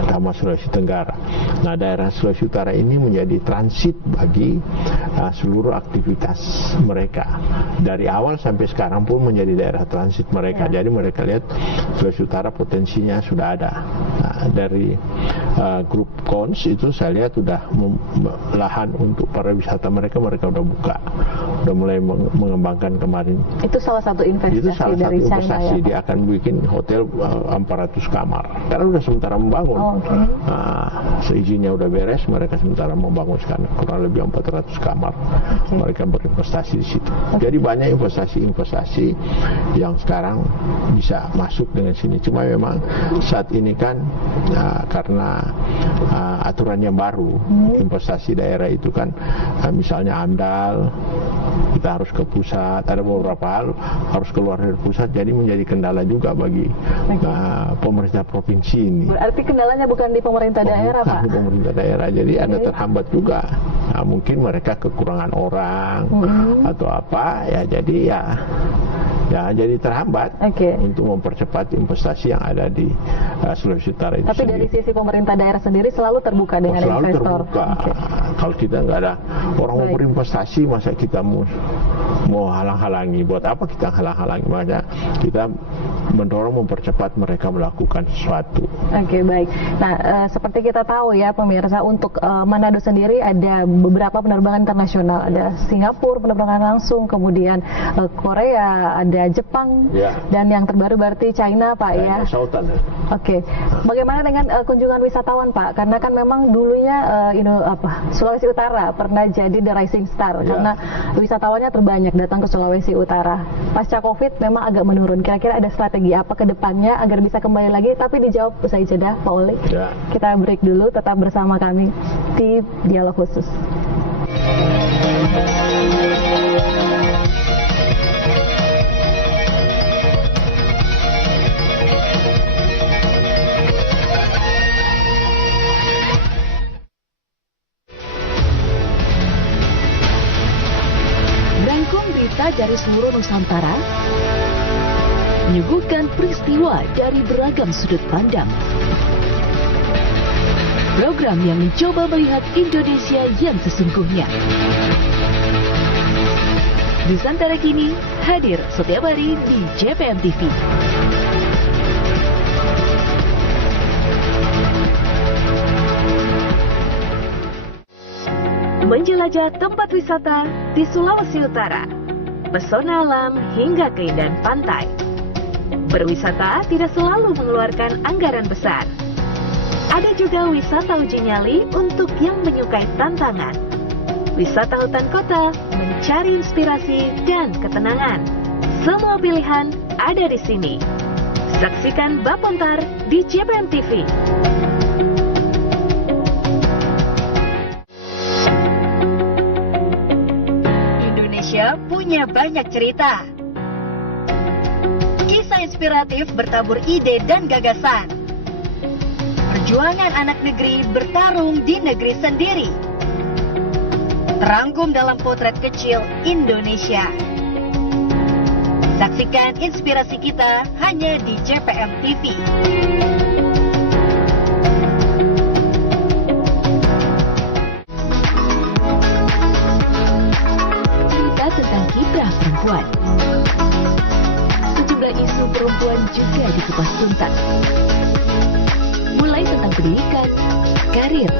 sama Sulawesi Tenggara. Nah, daerah Sulawesi Utara ini menjadi transit bagi seluruh aktivitas mereka. Dari awal sampai sekarang pun menjadi daerah transit mereka. Jadi mereka lihat Sulawesi Utara potensinya sudah ada. Nah, dari grup KONS itu saya lihat sudah lahan untuk pariwisata mereka udah buka, udah mulai mengembangkan kemarin. Itu salah satu investasi dari China ya? Dia akan bikin hotel 400 kamar karena udah sementara membangun. Seizinnya udah beres, mereka sementara membangun sekarang kurang lebih 400 kamar. Mereka berinvestasi di situ. Jadi banyak investasi yang sekarang bisa masuk dengan sini. Cuma memang saat ini kan karena aturan yang baru, investasi daerah itu kan misalnya AMDAL kita harus ke pusat, ada beberapa hal harus keluar dari pusat, jadi menjadi kendala juga bagi pemerintah provinsi ini. Berarti kendalanya bukan di pemerintah daerah Pak? Di pemerintah daerah, jadi ada terhambat juga. Nah, mungkin mereka kekurangan orang atau apa ya, jadi jadi terhambat untuk mempercepat investasi yang ada di Sulawesi Utara itu. Tapi dari sisi pemerintah daerah sendiri selalu terbuka dengan investor. Terbuka. Kalau kita nggak ada orang mau berinvestasi, masa kita mau halang-halangi? Buat apa kita halang-halangi? Makanya kita mendorong mempercepat mereka melakukan sesuatu. Baik. Nah, seperti kita tahu ya pemirsa, untuk Manado sendiri ada beberapa penerbangan internasional. Ada Singapura penerbangan langsung, kemudian Korea, ada Jepang, dan yang terbaru berarti China Pak ya. Bagaimana dengan kunjungan wisatawan Pak? Karena kan memang dulunya Sulawesi Utara pernah jadi the rising star karena wisatawannya terbanyak datang ke Sulawesi Utara. Pasca COVID memang agak menurun. Kira-kira ada strategi apa ke depannya agar bisa kembali lagi? Tapi dijawab usai jeda Pak Oli. Kita break dulu, tetap bersama kami di Dialog Khusus. Dari seluruh Nusantara menyuguhkan peristiwa dari beragam sudut pandang. Program yang mencoba melihat Indonesia yang sesungguhnya. Nusantara Kini hadir setiap hari di JPM TV. Menjelajah tempat wisata di Sulawesi Utara, pesona alam hingga keindahan pantai. Berwisata tidak selalu mengeluarkan anggaran besar. Ada juga wisata uji nyali untuk yang menyukai tantangan. Wisata hutan kota, mencari inspirasi dan ketenangan. Semua pilihan ada di sini. Saksikan Bapontar di JPM TV. Indonesia punya banyak cerita. Kisah inspiratif bertabur ide dan gagasan. Perjuangan anak negeri bertarung di negeri sendiri. Terangkum dalam potret kecil Indonesia. Saksikan inspirasi kita hanya di JPM TV. Cerita tentang kiprah perempuan. Sejumlah isu perempuan juga dikupas tuntas. Mulai tentang pendidikan, karir,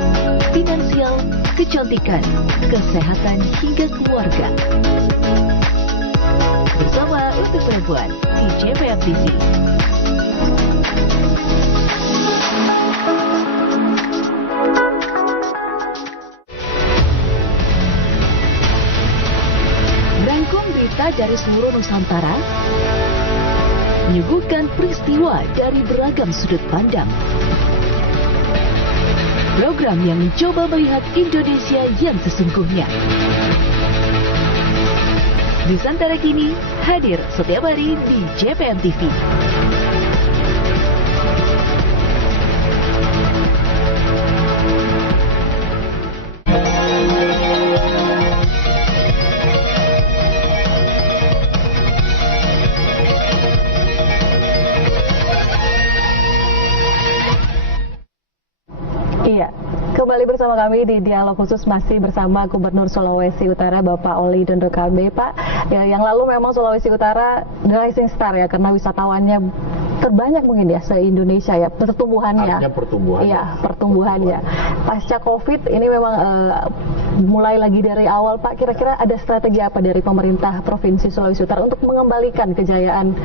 finansial, kecantikan, kesehatan hingga keluarga. Bersama Untuk Perempuan di JPM TV. Rangkum berita dari seluruh Nusantara, menyuguhkan peristiwa dari beragam sudut pandang. Program yang mencoba melihat Indonesia yang sesungguhnya. Nusantara Kini hadir setiap hari di JPM TV. Iya, kembali bersama kami di dialog khusus masih bersama Gubernur Sulawesi Utara Bapak Oli Dondo Kambe. Pak, ya, yang lalu memang Sulawesi Utara rising star ya karena wisatawannya terbanyak mungkin ya se-Indonesia ya, pertumbuhannya. Artinya pertumbuhan. Iya, pertumbuhannya. Pasca Covid ini memang mulai lagi dari awal Pak, kira-kira ada strategi apa dari pemerintah Provinsi Sulawesi Utara untuk mengembalikan kejayaan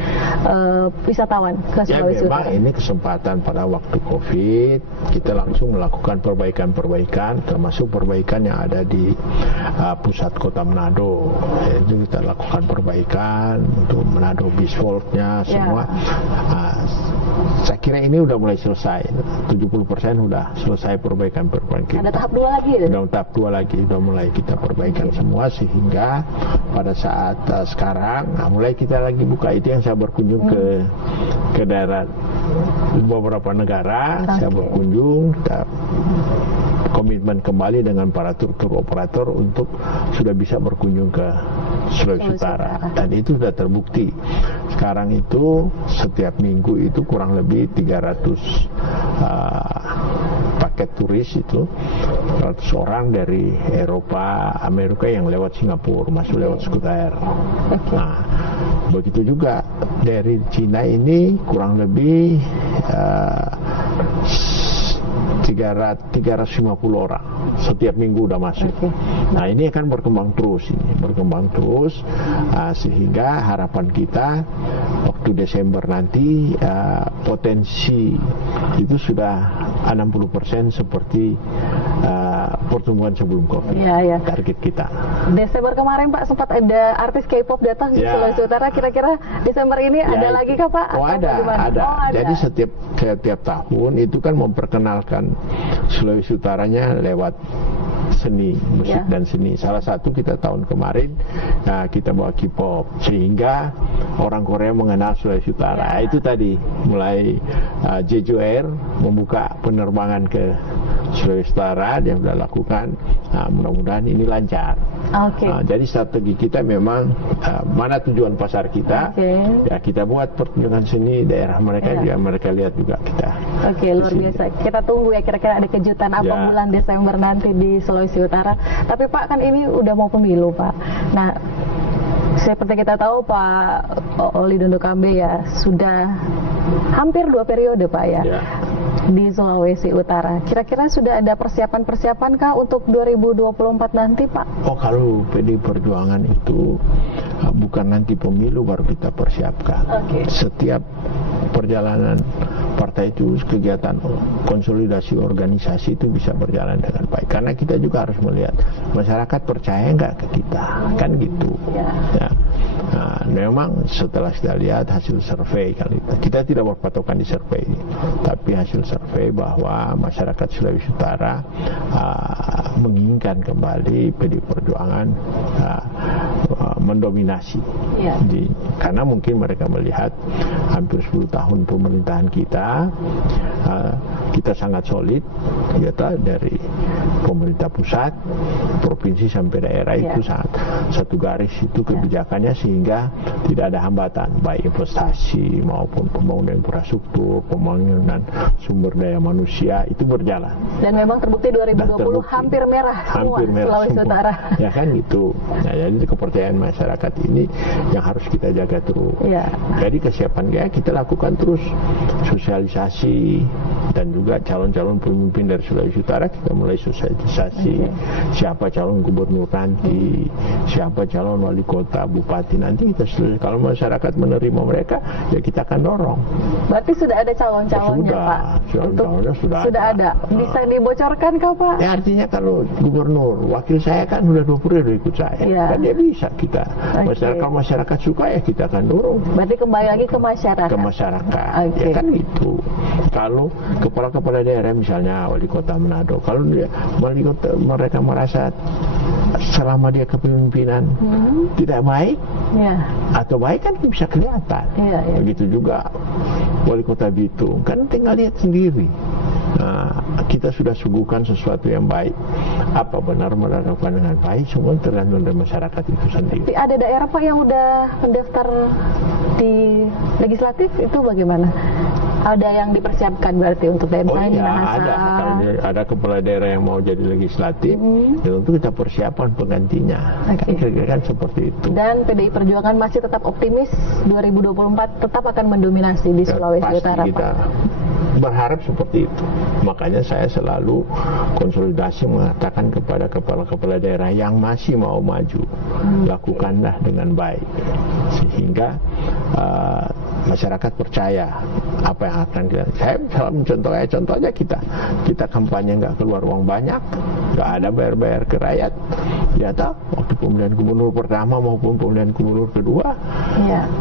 wisatawan ke Sulawesi Utara? Ya memang ini kesempatan pada waktu Covid, kita langsung melakukan perbaikan-perbaikan, termasuk perbaikan yang ada di pusat kota Manado. Itu kita lakukan perbaikan untuk Manado Biswoltnya semua. Saya kira ini udah mulai selesai, 70% udah selesai perbaikan-perbaikan. Ada tahap 2 lagi? Udah tahap 2 lagi, udah mulai kita perbaikan semua sehingga pada saat sekarang mulai kita lagi buka. Itu yang saya berkunjung ke daerah beberapa negara, saya berkunjung, kita komitmen kembali dengan para tur operator untuk sudah bisa berkunjung ke Sulawesi Utara, dan itu sudah terbukti. Sekarang itu setiap minggu itu kurang lebih 300 paket turis itu 100 orang dari Eropa, Amerika yang lewat Singapura, masuk lewat Skuter. Nah, begitu juga dari Cina ini kurang lebih 350 orang setiap minggu udah masuk. Nah ini akan berkembang terus, sehingga harapan kita waktu Desember nanti potensi itu sudah 60% seperti pertumbuhan sebelum Covid. Ya. Target kita. Desember kemarin Pak sempat ada artis K-pop datang di Sulawesi Utara. Kira-kira Desember ini ada lagi kah Pak? Oh ada. Jadi setiap tahun itu kan memperkenalkan Sulawesi Utaranya lewat seni, musik dan seni. Salah satu kita tahun kemarin kita bawa K-pop sehingga orang Korea mengenal Sulawesi Utara. Itu tadi mulai Jeju Air membuka penerbangan ke Sulawesi Utara, dia sudah lakukan. Mudah-mudahan ini lancar. Jadi strategi kita memang mana tujuan pasar kita, ya kita buat pertunjukan seni daerah mereka, juga mereka lihat juga kita. Luar biasa. Kita tunggu ya kira-kira ada kejutan apa bulan Desember nanti di Sulawesi Utara. Tapi Pak, kan ini udah mau pemilu Pak. Nah, seperti kita tahu Pak Oli Dondo Kambe ya sudah hampir 2 periode Pak ya di Sulawesi Utara. Kira-kira sudah ada persiapan-persiapan kah untuk 2024 nanti Pak? Kalau PDI Perjuangan itu bukan nanti pemilu baru kita persiapkan. Setiap perjalanan partai itu, kegiatan konsolidasi organisasi itu bisa berjalan dengan baik. Karena kita juga harus melihat masyarakat percaya nggak ke kita, kan gitu. Nah, memang setelah kita lihat hasil survei kali kita tidak berpatokan di survei, tapi hasil survei bahwa masyarakat Sulawesi Utara menginginkan kembali PDI Perjuangan mendominasi. Karena mungkin mereka melihat hampir 10 tahun pemerintahan kita sangat solid, dari pemerintah pusat, provinsi sampai daerah itu sangat satu garis itu kebijakannya, sehingga tidak ada hambatan baik investasi maupun pembangunan infrastruktur, pembangunan sumber daya manusia itu berjalan. Dan memang terbukti 2020 hampir merah semua Sulawesi Utara. Ya kan gitu. Nah, jadi kepercayaan masyarakat ini yang harus kita jaga terus. Jadi kesiapan kita lakukan terus sosialisasi, dan juga calon-calon pemimpin dari Sulawesi Utara kita mulai sosialisasi. Siapa calon gubernur nanti, siapa calon wali kota, bupati nanti kita selesai. Kalau masyarakat menerima mereka, ya kita akan dorong. Berarti sudah ada calon-calonnya Pak? Calon-calonnya sudah ada. Bisa dibocorkan kah Pak? Ya artinya kalau gubernur, wakil saya kan sudah 20 periode ikut saya, kan dia bisa kita. Masyarakat suka ya kita akan dorong. Berarti kembali lagi ke masyarakat. Ya kan gitu. Kalau kepala-kepala daerah misalnya wali kota Manado, kalau wali kota mereka merasa selama dia kepemimpinan tidak baik atau baik kan bisa kelihatan. Begitu juga wali kota Bitung, kan tinggal lihat sendiri. Nah, kita sudah suguhkan sesuatu yang baik. Apa benar melakukan dengan baik, semua tergantung dari masyarakat itu sendiri. Tapi ada daerah Pak yang udah mendaftar di legislatif, itu bagaimana? Ada yang dipersiapkan berarti untuk daerah Minahasa? Ada kepala daerah yang mau jadi legislatif, dan tentu kita persiapan penggantinya. Kan seperti itu. Dan PDI Perjuangan masih tetap optimis 2024 tetap akan mendominasi di Sulawesi Utara Pak? Berharap seperti itu. Makanya saya selalu konsolidasi mengatakan kepada kepala-kepala daerah yang masih mau maju, lakukanlah dengan baik, sehingga masyarakat percaya apa yang akan kita. Saya selalu contohnya kita kampanye nggak keluar uang banyak, nggak ada bayar ke rakyat. Ya tak, waktu pemilihan gubernur pertama maupun pemilihan gubernur kedua,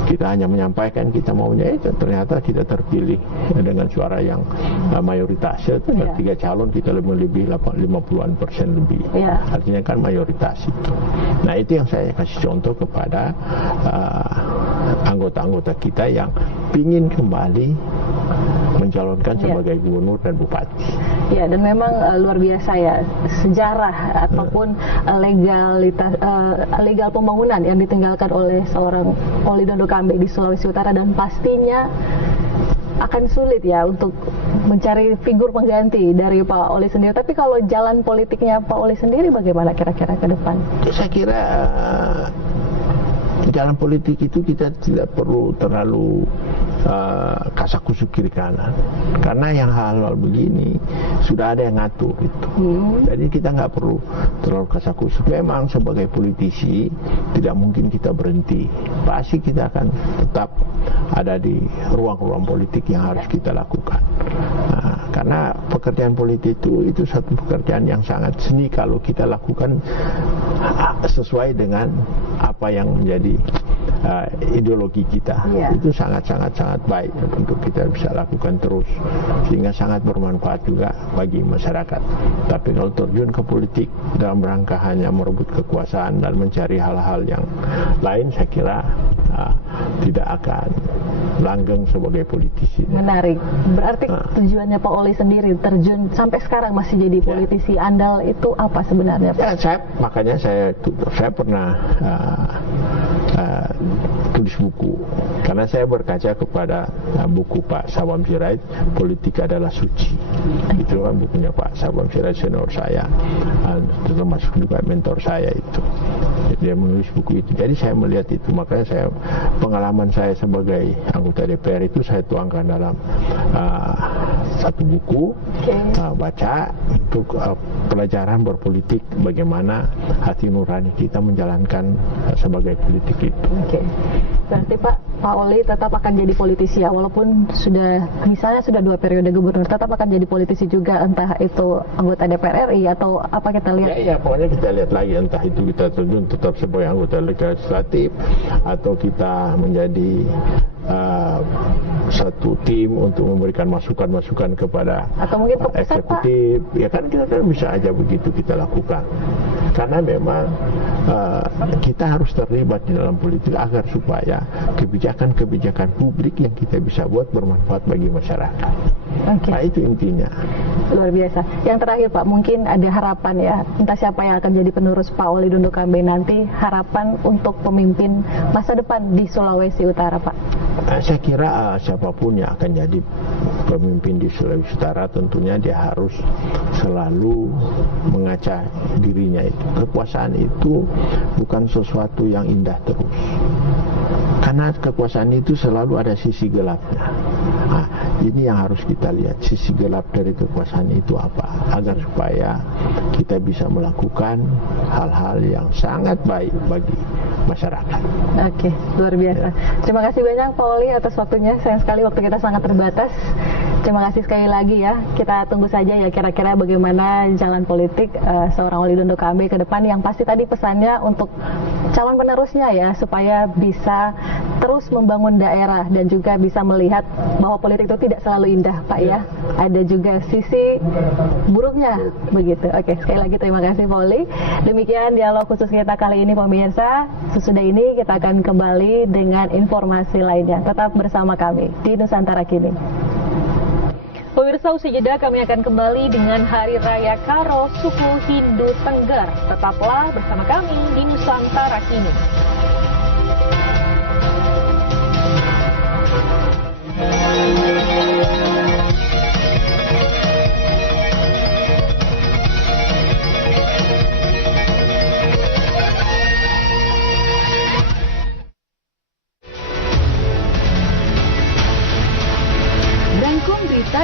kita hanya menyampaikan kita maunya itu, ternyata kita terpilih dengan suara yang mayoritas. Itu 3 calon kita lebih 50% lebih. Artinya kan mayoritas itu. Nah itu yang saya kasih contoh kepada anggota-anggota kita yang ingin kembali mencalonkan sebagai gubernur dan bupati. Ya, dan memang luar biasa ya sejarah ataupun legal pembangunan yang ditinggalkan oleh seorang Oli Dondo Kambe di Sulawesi Utara, dan pastinya akan sulit ya untuk mencari figur pengganti dari Pak Oli sendiri. Tapi kalau jalan politiknya Pak Oli sendiri bagaimana kira-kira ke depan? Saya kira jalan politik itu kita tidak perlu terlalu kasak-kusuk kiri kanan, karena yang hal-hal begini sudah ada yang ngatur itu. Jadi kita nggak perlu terlalu kasak-kusuk. Memang sebagai politisi tidak mungkin kita berhenti, pasti kita akan tetap ada di ruang-ruang politik yang harus kita lakukan. Nah, karena pekerjaan politik itu satu pekerjaan yang sangat seni kalau kita lakukan sesuai dengan apa yang menjadi ideologi kita. Itu sangat baik untuk kita bisa lakukan terus, sehingga sangat bermanfaat juga bagi masyarakat. Tapi kalau terjun ke politik dalam rangka hanya merebut kekuasaan dan mencari hal-hal yang lain, saya kira tidak akan langgeng sebagai politisi. Menarik. Berarti tujuannya Pak Oli sendiri terjun sampai sekarang masih jadi politisi andal itu apa sebenarnya Pak? Ya, makanya saya pernah tulis buku karena saya berkaca kepada buku Pak Sabam Sirait, Politik Adalah Suci. Itu kan bukunya Pak Sabam Sirait, senior saya, termasuk juga mentor saya itu. Dia menulis buku itu. Jadi saya melihat itu, makanya pengalaman saya sebagai anggota DPR itu saya tuangkan dalam satu buku, baca untuk pelajaran berpolitik, bagaimana hati nurani kita menjalankan sebagai politik itu. Oke. Berarti Pak Oli tetap akan jadi politisi ya, walaupun misalnya sudah 2 periode gubernur, tetap akan jadi politisi juga, entah itu anggota DPR RI atau apa kita lihat. Ya, pokoknya kita lihat lagi, entah itu kita terjun tetap sebagai anggota legislatif atau kita menjadi satu tim untuk memberikan masukan-masukan kepada atau mungkin eksekutif. Ya kan kita bisa aja begitu kita lakukan. Karena memang kita harus terlibat di dalam politik agar supaya kebijakan-kebijakan publik yang kita bisa buat bermanfaat bagi masyarakat. Nah, itu intinya. Luar biasa. Yang terakhir Pak, mungkin ada harapan ya, entah siapa yang akan jadi penerus Pak Oli Dondo Kambe nanti, harapan untuk pemimpin masa depan di Sulawesi Utara Pak. Saya kira siapapun yang akan jadi pemimpin di Sulawesi Utara tentunya dia harus selalu mengaca dirinya itu. Kekuasaan itu bukan sesuatu yang indah terus. Karena kekuasaan itu selalu ada sisi gelapnya. Nah, ini yang harus kita lihat, sisi gelap dari kekuasaan itu apa, agar supaya kita bisa melakukan hal-hal yang sangat baik bagi masyarakat. Oke, luar biasa. Terima kasih banyak Pak Oli atas waktunya. Sayang sekali waktu kita sangat terbatas. Terima kasih sekali lagi ya. Kita tunggu saja ya kira-kira bagaimana jalan politik seorang Oli Dondo Kambe ke depan. Yang pasti tadi pesannya untuk calon penerusnya ya, supaya bisa terus membangun daerah dan juga bisa melihat bahwa politik itu tidak selalu indah Pak ya. Ada juga sisi buruknya begitu. Oke, sekali lagi terima kasih Pak Oli. Demikian dialog khusus kita kali ini pemirsa. Sesudah ini kita akan kembali dengan informasi lainnya. Tetap bersama kami di Nusantara Kini. Pemirsa, usai jeda kami akan kembali dengan Hari Raya Karo suku Hindu Tengger. Tetaplah bersama kami di Nusantara Kini.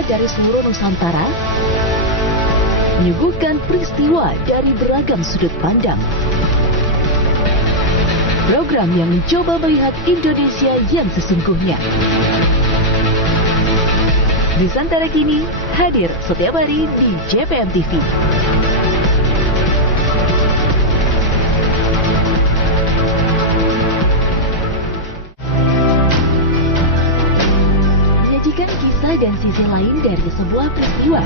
Dari seluruh Nusantara menyuguhkan peristiwa dari beragam sudut pandang. Program yang mencoba melihat Indonesia yang sesungguhnya. Nusantara Kini hadir setiap hari di JPM TV. Kisah dan sisi lain dari sebuah peristiwa.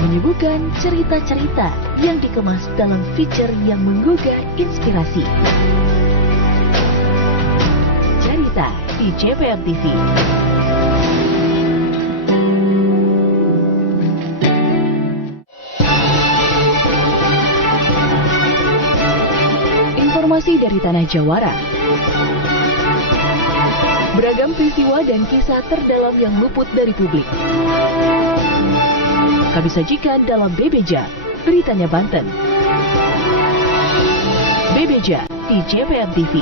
Menyuguhkan cerita-cerita yang dikemas dalam feature yang menggugah inspirasi. Cerita di JPM TV. Informasi dari Tanah Jawara. Beragam peristiwa dan kisah terdalam yang luput dari publik kami sajikan dalam Bebeja, Beritanya Banten. Bebeja di JPM TV.